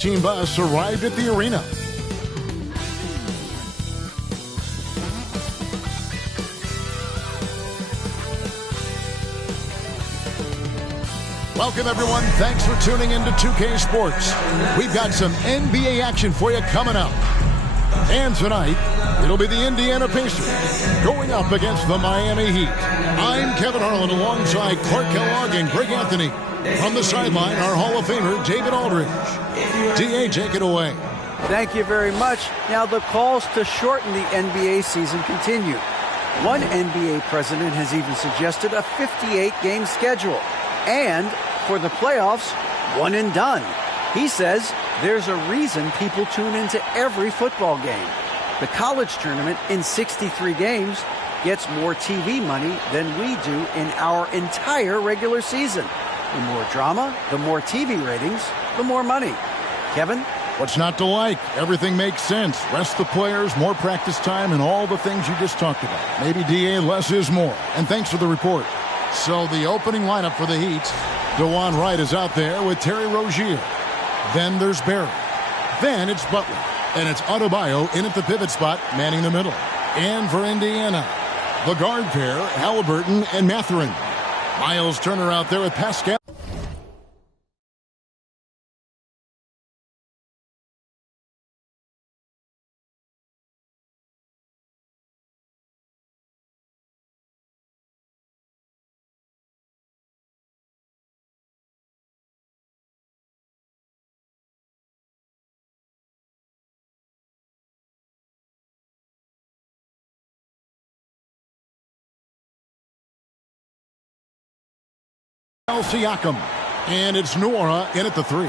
Team bus arrived at the arena. Welcome, everyone. Thanks for tuning in to 2K Sports. We've got some NBA action for you coming up. And tonight, it'll be the Indiana Pacers going up against the Miami Heat. I'm Kevin Harlan alongside Clark Kellogg and Greg Anthony. From the sideline, our Hall of Famer, David Aldridge. D.A., take it away. Thank you very much. Now, the calls to shorten the NBA season continue. One NBA president has even suggested a 58-game schedule. And for the playoffs, one and done. He says there's a reason people tune into every football game. The college tournament in 63 games gets more TV money than we do in our entire regular season. The more drama, the more TV ratings, the more money. Kevin? What's not to like? Everything makes sense. Rest the players, more practice time, and all the things you just talked about. Maybe, DA, less is more. And thanks for the report. So the opening lineup for the Heat, DeJuan Wright is out there with Terry Rozier. Then there's Barry. Then it's Butler. And it's Adebayo in at the pivot spot, manning the middle. And for Indiana, the guard pair, Halliburton and Mathurin. Miles Turner out there with Pascal. Siakam, and it's Nora in at the 3.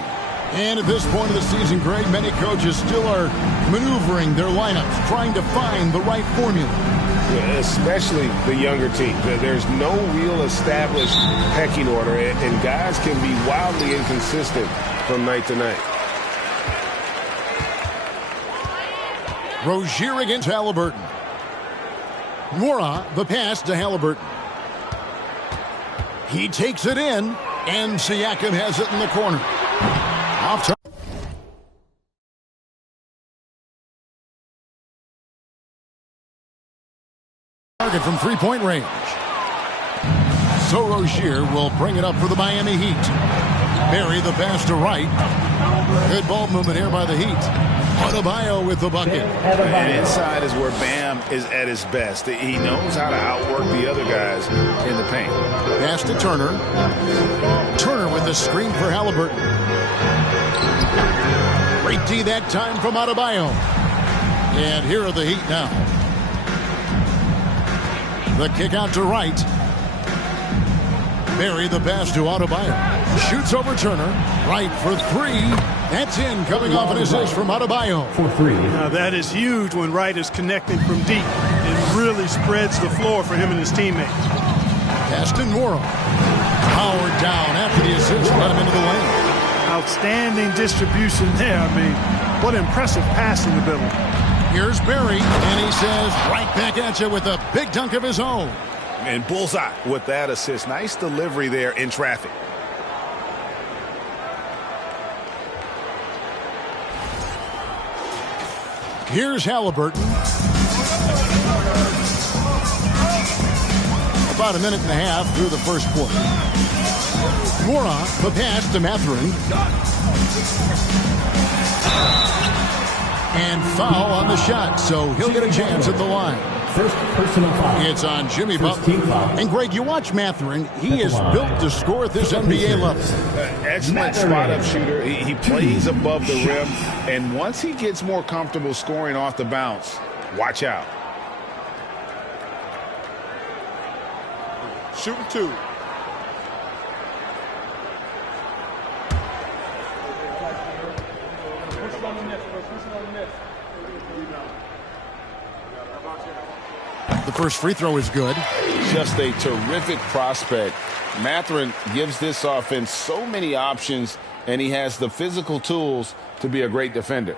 And at this point of the season, Greg, many coaches still are maneuvering their lineups, trying to find the right formula. Yeah, especially the younger team. There's no real established pecking order, and guys can be wildly inconsistent from night to night. Rozier against Halliburton. Nora, the pass to Halliburton. He takes it in, and Siakam has it in the corner. Off target from three-point range. So Rozier will bring it up for the Miami Heat. Barry the pass to Wright. Good ball movement here by the Heat. Adebayo with the bucket. And inside is where Bam is at his best. He knows how to outwork the other guys in the paint. Pass to Turner. Turner with the screen for Halliburton. Great D that time from Adebayo. And here are the Heat now. The kick out to Wright. Barry the pass to Adebayo. Shoots over Turner. Wright for 3. That's in, coming off an assist from Adebayo. For 3. Now that is huge when Wright is connecting from deep. It really spreads the floor for him and his teammates. Pass to Nora. Powered down after the assist. Let him into the lane. Outstanding distribution there. I mean, what impressive pass in the middle. Here's Barry, and he says right back at you with a big dunk of his own. And bullseye with that assist. Nice delivery there in traffic. Here's Halliburton. About a minute and a half through the first quarter. Nora, the pass to Mathurin. And foul on the shot, so he'll get a chance at the line. First personal foul. It's on Jimmy Butler. And Greg, you watch Mathurin. He is built to score at this NBA level. Excellent spot-up shooter. He plays above the rim. And once he gets more comfortable scoring off the bounce, watch out. Shooting 2. The first free throw is good. Just a terrific prospect. Mathurin gives this offense so many options, and he has the physical tools to be a great defender.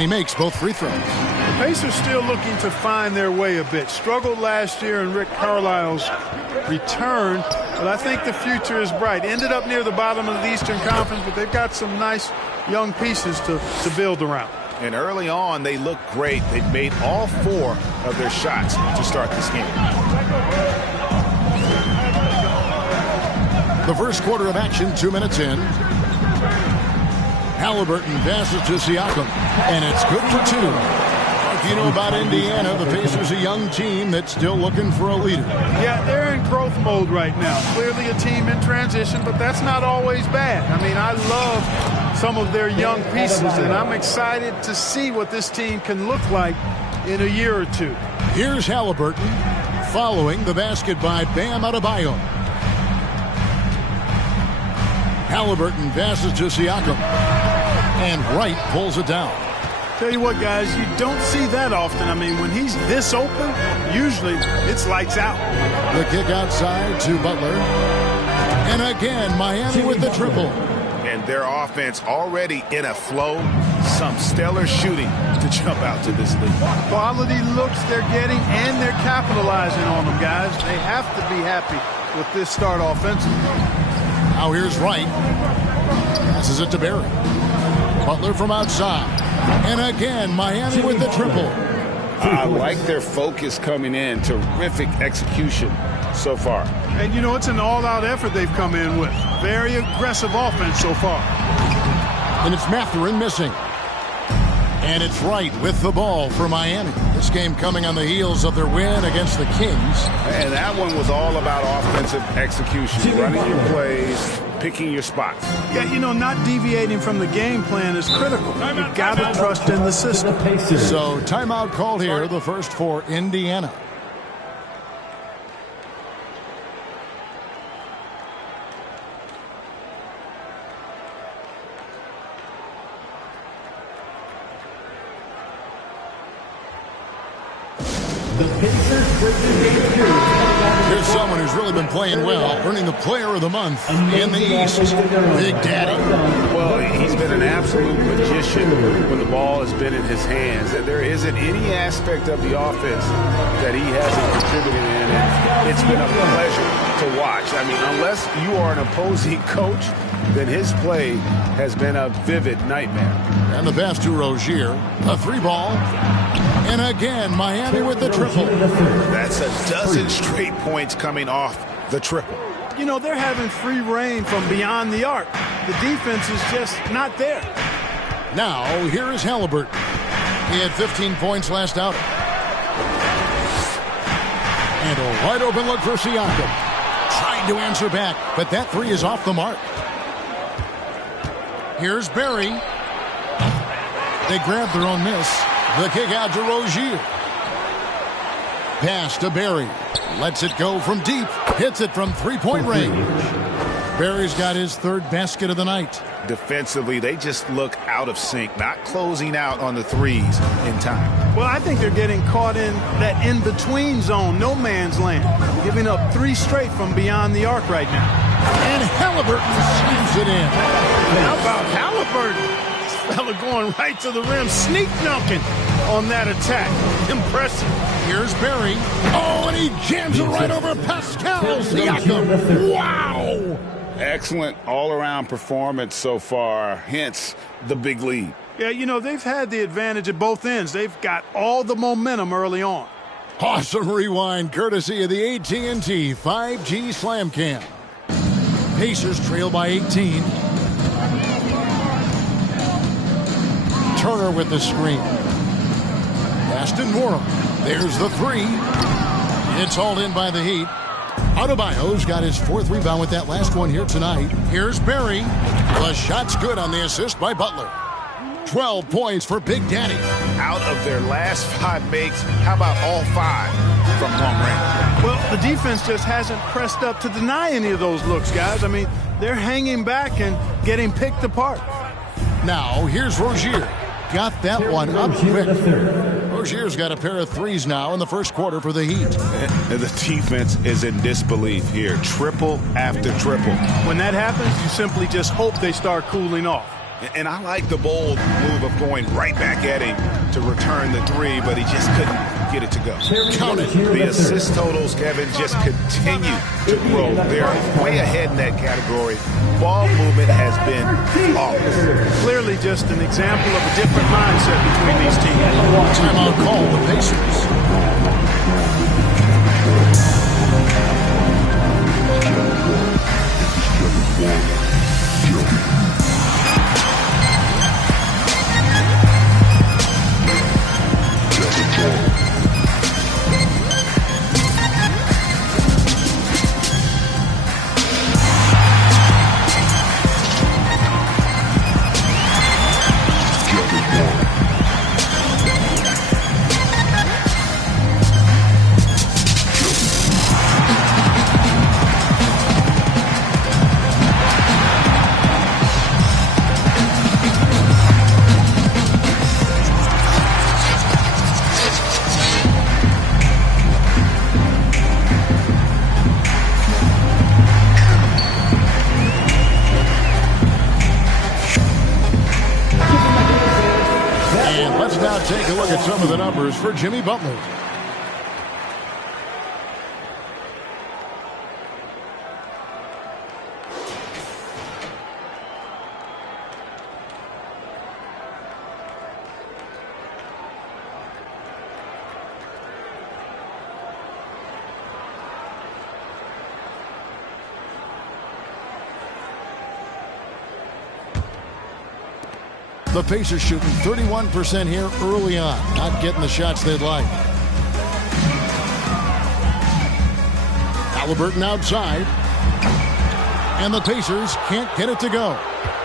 And he makes both free throws. The Pacers still looking to find their way a bit. Struggled last year in Rick Carlisle's return, but I think the future is bright. Ended up near the bottom of the Eastern Conference, but they've got some nice young pieces to build around. And early on, they looked great. They made all 4 of their shots to start this game. The first quarter of action, 2 minutes in. Halliburton passes to Siakam, and it's good for 2. If you know about Indiana, the Pacers a young team that's still looking for a leader. Yeah, they're in growth mode right now. Clearly a team in transition, but that's not always bad. I mean, I love some of their young pieces, and I'm excited to see what this team can look like in a year or 2. Here's Halliburton following the basket by Bam Adebayo. Halliburton passes to Siakam, and Wright pulls it down. Tell you what, guys, you don't see that often. I mean, when he's this open, usually it's lights out. The kick outside to Butler. And again, Miami with the triple. And their offense already in a flow. Some stellar shooting to jump out to this lead. Quality looks they're getting, and they're capitalizing on them, guys. They have to be happy with this start offensively. Now here's Wright. Passes it to Barry. Butler from outside. And again, Miami with the triple. I like their focus coming in. Terrific execution so far. And, you know, it's an all-out effort they've come in with. Very aggressive offense so far. And it's Mathurin missing. And it's Wright with the ball for Miami. This game coming on the heels of their win against the Kings. And that one was all about offensive execution. Running your plays, picking your spots. Yeah, you know, not deviating from the game plan is critical. You've got to trust in the system. So timeout called here, the first for Indiana. Here's someone who's really been playing well, earning the Player of the Month in the East. Big Daddy. Well, he's been an absolute magician when the ball has been in his hands. And there isn't any aspect of the offense that he hasn't contributed in. And it's been a pleasure to watch. I mean, unless you are an opposing coach, then his play has been a vivid nightmare. And the pass to Rozier. A 3-ball. And again, Miami with the triple. That's a dozen straight points coming off the triple. You know, they're having free reign from beyond the arc. The defense is just not there. Now, here is Halliburton. He had 15 points last outing. And a wide open look for Siakam. Trying to answer back, but that 3 is off the mark. Here's Barry. They grab their own miss. The kick out to Rozier. Pass to Barry. Lets it go from deep. Hits it from three-point range. Barry's got his 3rd basket of the night. Defensively, they just look out of sync, not closing out on the threes in time. Well, I think they're getting caught in that in-between zone, no man's land, giving up 3 straight from beyond the arc right now. And Halliburton slams it in. How about Halliburton? This fella going right to the rim, sneak dunking on that attack. Impressive. Here's Barry. Oh, and he jams it right over Pascal Siakam. Wow! Excellent all-around performance so far, hence the big lead. Yeah, you know, they've had the advantage at both ends. They've got all the momentum early on. Awesome rewind courtesy of the AT&T 5G Slam Cam. Pacers trail by 18. Turner with the screen. Aston Moore. There's the 3. It's hauled in by the Heat. Adebayo's got his 4th rebound with that last one here tonight. Here's Barry. The shot's good on the assist by Butler. 12 points for Big Daddy. Out of their last 5 makes, how about all 5 from long range? Well, the defense just hasn't pressed up to deny any of those looks, guys. I mean, they're hanging back and getting picked apart. Now, here's Rozier. Got that one up quick. Rozier's got a pair of 3s now in the first quarter for the Heat. And the defense is in disbelief here. Triple after triple. When that happens, you simply just hope they start cooling off. And I like the bold move of going right back at him to return the three, but he just couldn't get it to go. Count it. The assist totals, Kevin, just continue to grow. They're way ahead in that category. Ball movement has been flawless. Clearly just an example of a different mindset between these teams. Timeout call, the Pacers. And let's now take a look at some of the numbers for Jimmy Butler. The Pacers shooting 31% here early on, not getting the shots they'd like. Halliburton outside, and the Pacers can't get it to go.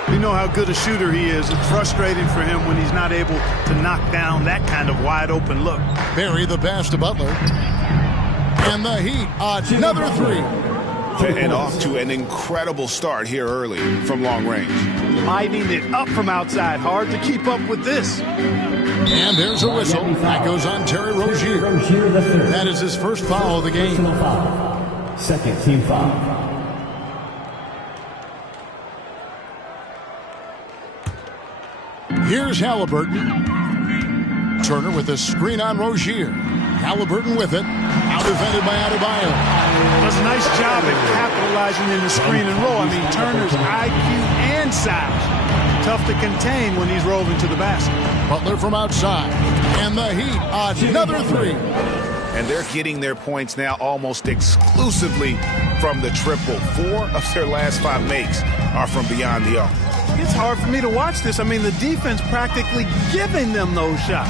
We know how good a shooter he is. It's frustrating for him when he's not able to knock down that kind of wide open look. Barry the pass to Butler, and the Heat another three. And off to an incredible start here early from long range. Lighting it up from outside. Hard to keep up with this. And there's a whistle. That goes on Terry Rozier. That is his first foul of the game. Second team foul. Here's Halliburton. Turner with a screen on Rozier. Halliburton with it. Out defended by Adebayo. Does a nice job at capitalizing in the screen and roll. I mean, Turner's IQ and size. Tough to contain when he's rolling to the basket. Butler from outside. And the Heat another three. And they're getting their points now almost exclusively from the triple. 4 of their last 5 makes are from beyond the arc. It's hard for me to watch this. I mean, the defense practically giving them those shots.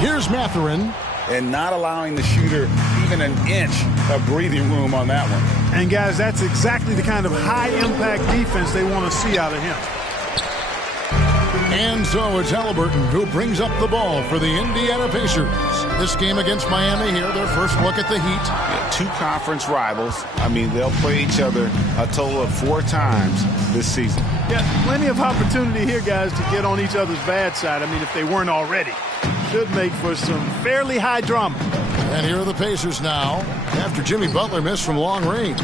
Here's Mathurin. And not allowing the shooter even an inch of breathing room on that one. And, guys, that's exactly the kind of high-impact defense they want to see out of him. And so it's Halliburton who brings up the ball for the Indiana Pacers. This game against Miami here, their first look at the Heat. Yeah, 2 conference rivals. I mean, they'll play each other a total of 4 times this season. Yeah, plenty of opportunity here, guys, to get on each other's bad side. I mean, if they weren't already. Should make for some fairly high drama. And here are the Pacers now, after Jimmy Butler missed from long range.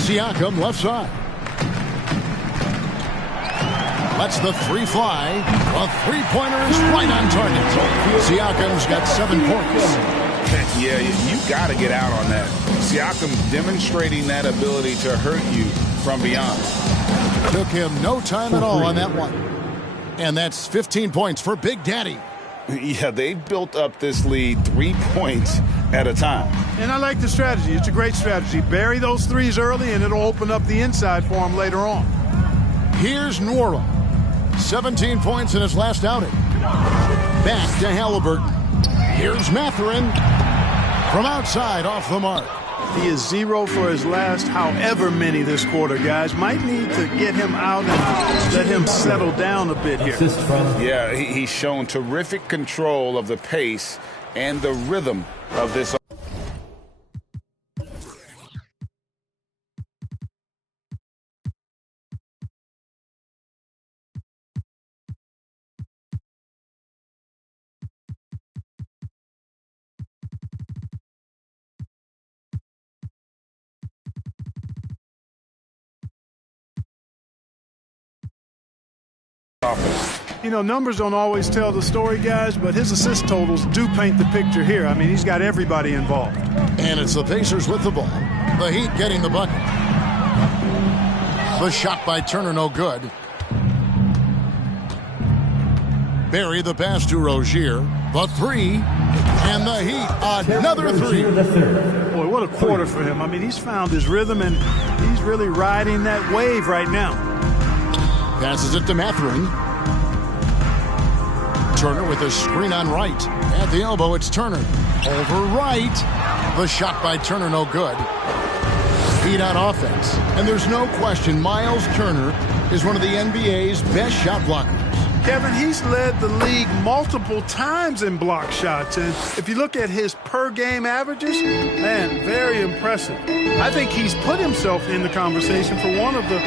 Siakam left side. Lets the three fly. A three-pointer is right on target. Siakam's got 7 points. Yeah, you got to get out on that. Siakam demonstrating that ability to hurt you from beyond. Took him no time at all on that one. And that's 15 points for Big Daddy. Yeah, they've built up this lead 3 points at a time. And I like the strategy. It's a great strategy. Bury those threes early, and it'll open up the inside for him later on. Here's Nwora. 17 points in his last outing. Back to Halliburton. Here's Mathurin. From outside, off the mark. He is 0 for his last however many this quarter, guys. Might need to get him out and let him settle down a bit here. Yeah, he's shown terrific control of the pace and the rhythm of this You know, numbers don't always tell the story, guys, but his assist totals do paint the picture here. I mean, he's got everybody involved. And it's the Pacers with the ball. The Heat getting the bucket. The shot by Turner, no good. Barry the pass to Rozier. The three. And the Heat, another three. Boy, what a quarter for him. I mean, he's found his rhythm, and he's really riding that wave right now. Passes it to Mathurin. Turner with a screen on right. At the elbow, it's Turner. Over right. The shot by Turner, no good. Heat on offense. And there's no question Miles Turner is one of the NBA's best shot blockers. Kevin, he's led the league multiple times in block shots. And if you look at his per-game averages, man, very impressive. I think he's put himself in the conversation for one of the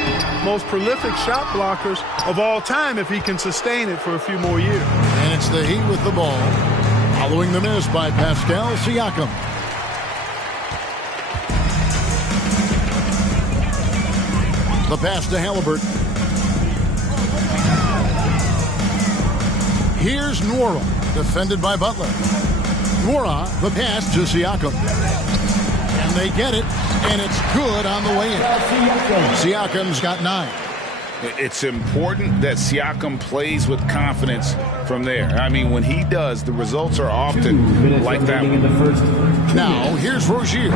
most prolific shot blockers of all time if he can sustain it for a few more years. And it's the Heat with the ball, following the miss by Pascal Siakam. The pass to Halliburton. Here's Nwora, defended by Butler. Nwora, the pass to Siakam. And they get it, and it's good on the way in. Siakam's got 9. It's important that Siakam plays with confidence from there. I mean, when he does, the results are often like that one. Now, here's Rozier.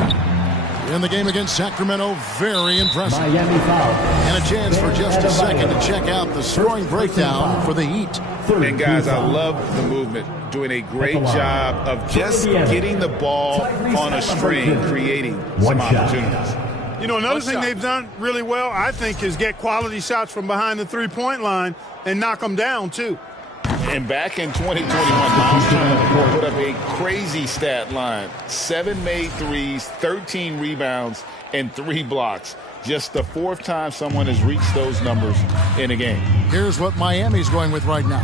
In the game against Sacramento, very impressive. Miami foul. And a chance for just a second to check out the scoring breakdown for the Heat. And guys, I love the movement. Doing a great job of just getting the ball on a string, creating some opportunities. You know, another thing they've done really well, I think, is get quality shots from behind the three-point line and knock them down, too. And back in 2021, Miles Turner put up a crazy stat line. 7 made threes, 13 rebounds, and 3 blocks. Just the 4th time someone has reached those numbers in a game. Here's what Miami's going with right now.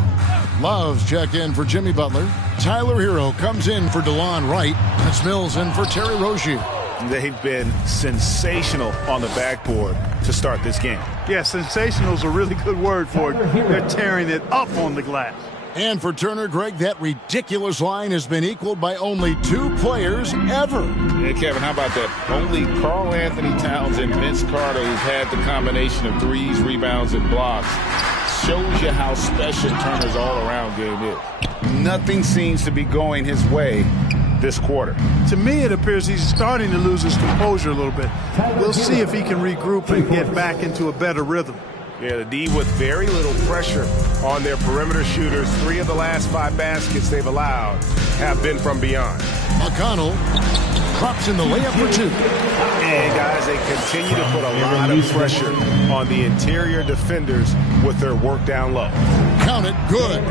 Love's checked in for Jimmy Butler. Tyler Hero comes in for DeLon Wright. It's Mills in for Terry Rozier. They've been sensational on the backboard to start this game. Yeah, sensational is a really good word for it. They're tearing it up on the glass. And for Turner, Greg, that ridiculous line has been equaled by only 2 players ever. Hey, Kevin, how about that? Only Karl Anthony Towns and Vince Carter, who've had the combination of threes, rebounds, and blocks, shows you how special Turner's all-around game is. Nothing seems to be going his way this quarter. To me, it appears he's starting to lose his composure a little bit. We'll see if he can regroup and get back into a better rhythm. Yeah, the D with very little pressure on their perimeter shooters. 3 of the last 5 baskets they've allowed have been from beyond. McConnell drops in the layup for 2. And guys, they continue to put a lot of pressure on the interior defenders with their work down low. Count it, good.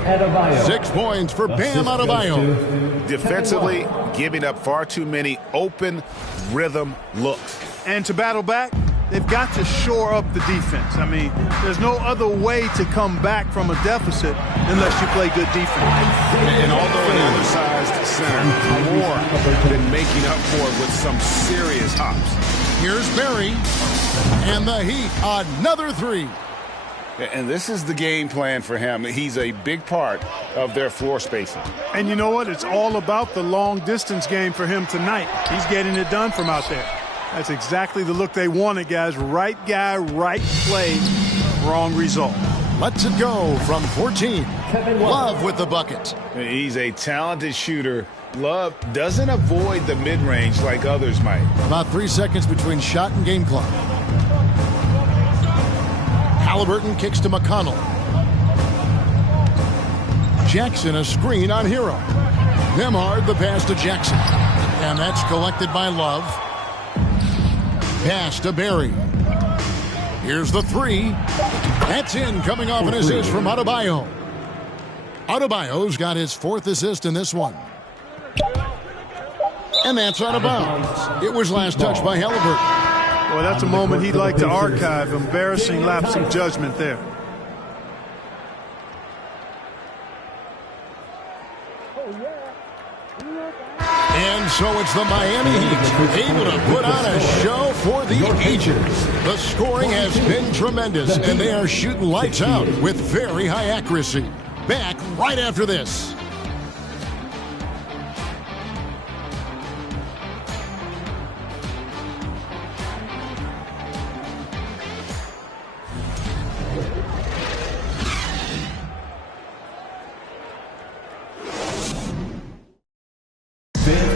6 points for Bam Adebayo. Defensively, giving up far too many open rhythm looks. And to battle back, they've got to shore up the defense. I mean, there's no other way to come back from a deficit unless you play good defense. And although an undersized center, more than making up for it with some serious hops. Here's Barry, and the Heat, another 3. And this is the game plan for him. He's a big part of their floor spacing. And you know what? It's all about the long-distance game for him tonight. He's getting it done from out there. That's exactly the look they wanted, guys. Right guy, right play, wrong result. Lets it go from 14. Love with the bucket. He's a talented shooter. Love doesn't avoid the mid-range like others might. About 3 seconds between shot and game clock. Halliburton kicks to McConnell. Jackson a screen on Hero. Nembhard the pass to Jackson. And that's collected by Love. Pass to Barry. Here's the 3. That's in, coming off an assist from Adebayo. Adebayo's got his 4th assist in this one. And that's out of bounds. It was last touched by Halliburton. Well, that's a moment he'd like to archive. Embarrassing lapse of judgment there. And so it's the Miami Heat able to put on a show for the ages. The scoring has been tremendous, and they are shooting lights out with very high accuracy. back right after this.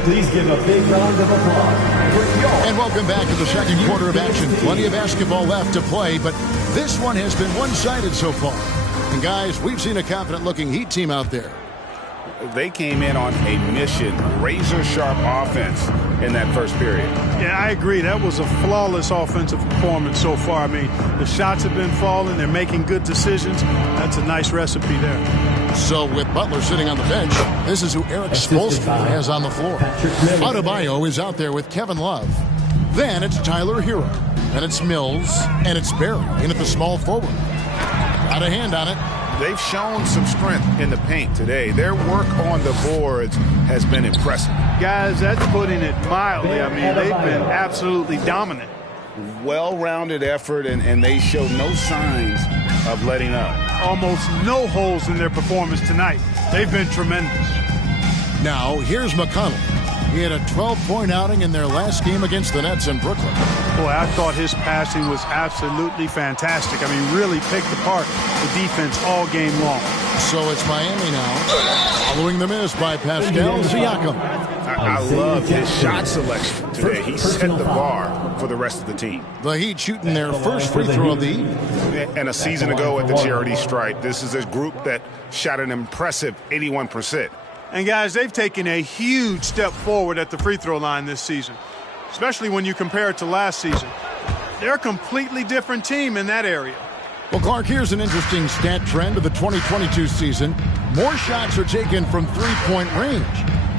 Please give a big round of applause. And welcome back to the second quarter of action. Plenty of basketball left to play, but this one has been one-sided so far. And guys, we've seen a confident-looking Heat team out there. They came in on a mission, razor-sharp offense in that first period. Yeah, I agree. That was a flawless offensive performance so far. I mean, the shots have been falling. They're making good decisions. That's a nice recipe there. So with Butler sitting on the bench, this is who Eric Spoelstra has on the floor. Adebayo is out there with Kevin Love. Then it's Tyler Hero. And it's Mills. And it's Barry in at the small forward. Got a hand on it. They've shown some strength in the paint today. Their work on the boards has been impressive. Guys, that's putting it mildly. I mean, they've been absolutely dominant. Well-rounded effort, and they show no signs of letting up. Almost no holes in their performance tonight. They've been tremendous. Now, here's McConnell. He had a 12-point outing in their last game against the Nets in Brooklyn. Boy, I thought his passing was absolutely fantastic. I mean, really picked apart the defense all game long. So it's Miami now, following the miss by Pascal Siakam. I love his shot selection today. He set the bar for the rest of the team. The Heat shooting their first free throw of the evening. And a season ago at the charity stripe, this is a group that shot an impressive 81%. And, guys, they've taken a huge step forward at the free throw line this season, especially when you compare it to last season. They're a completely different team in that area. Well, Clark, here's an interesting stat trend of the 2022 season. More shots are taken from three-point range,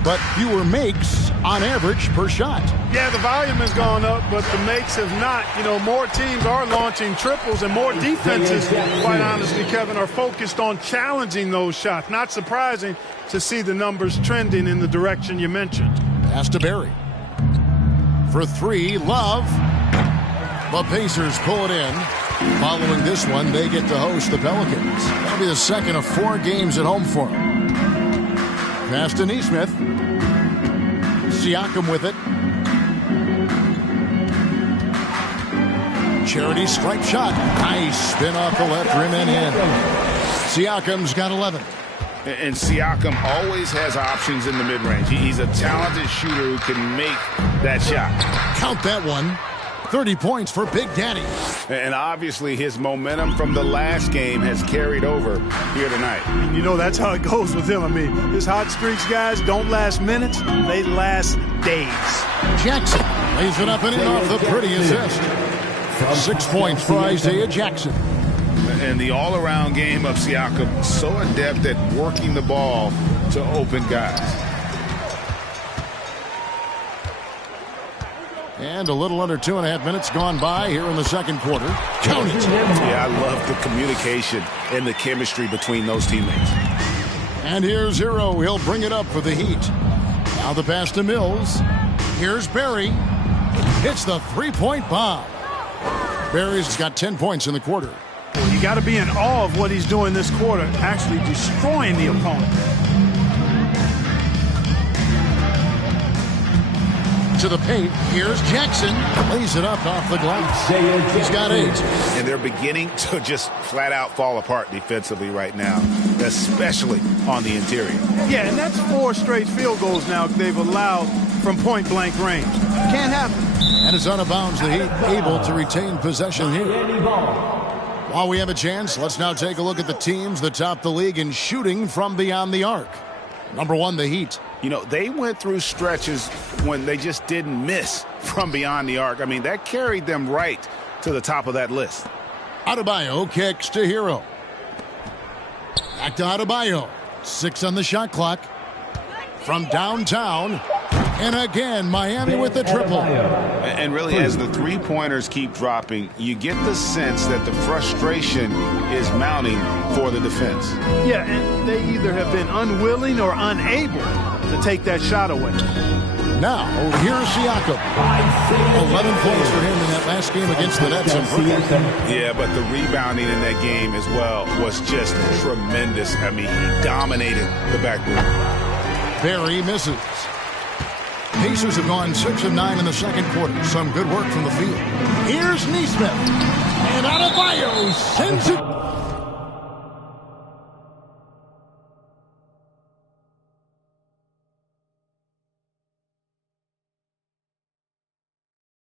but fewer makes on average per shot. Yeah, the volume has gone up, but the makes have not. You know, more teams are launching triples, and more defenses, quite honestly, Kevin, are focused on challenging those shots. Not surprising to see the numbers trending in the direction you mentioned. Pass to Barry. For three, Love. The Pacers pull it in. Following this one, they get to host the Pelicans. That'll be the second of 4 games at home for them. Pass to Nesmith. Siakam with it. Charity stripe shot. Nice spin off the left rim and in. Siakam's got 11. And Siakam always has options in the mid-range. He's a talented shooter who can make that shot. Count that one. 30 points for Big Daddy. And obviously his momentum from the last game has carried over here tonight. And you know, that's how it goes with him. I mean, his hot streaks, guys, don't last minutes. They last days. Jackson lays it up and in off the pretty assist. 6 points for Isaiah Jackson. And the all-around game of Siakam, so adept at working the ball to open guys. And a little under 2.5 minutes gone by here in the second quarter. Count it. Yeah, I love the communication and the chemistry between those teammates. And here's Hero. He'll bring it up for the Heat. Now the pass to Mills. Here's Barry. Hits the three-point bomb. Barry's got 10 points in the quarter. You got to be in awe of what he's doing this quarter, actually destroying the opponent. To the paint. Here's Jackson. Lays it up off the glass. He's got 8. And they're beginning to just flat out fall apart defensively right now, especially on the interior. Yeah, and that's 4 straight field goals now they've allowed from point-blank range. Can't happen. And it's out of bounds. The Heat able to retain possession here. While we have a chance, let's now take a look at the teams that top the league in shooting from beyond the arc. Number 1, the Heat. You know, they went through stretches when they just didn't miss from beyond the arc. I mean, that carried them right to the top of that list. Adebayo kicks to Hero. Back to Adebayo. 6 on the shot clock. From downtown. And again, Miami with the triple. And really, as the three-pointers keep dropping, you get the sense that the frustration is mounting for the defense. Yeah, and they either have been unwilling or unable to take that shot away. Now, here's Siakam. 11 points for him in that last game against the Nets in Brooklyn. Yeah, but the rebounding in that game as well was just tremendous. I mean, he dominated the backboard. Barry misses. Pacers have gone 6 of 9 in the second quarter. Some good work from the field. Here's Neesmith. And Adebayo sends it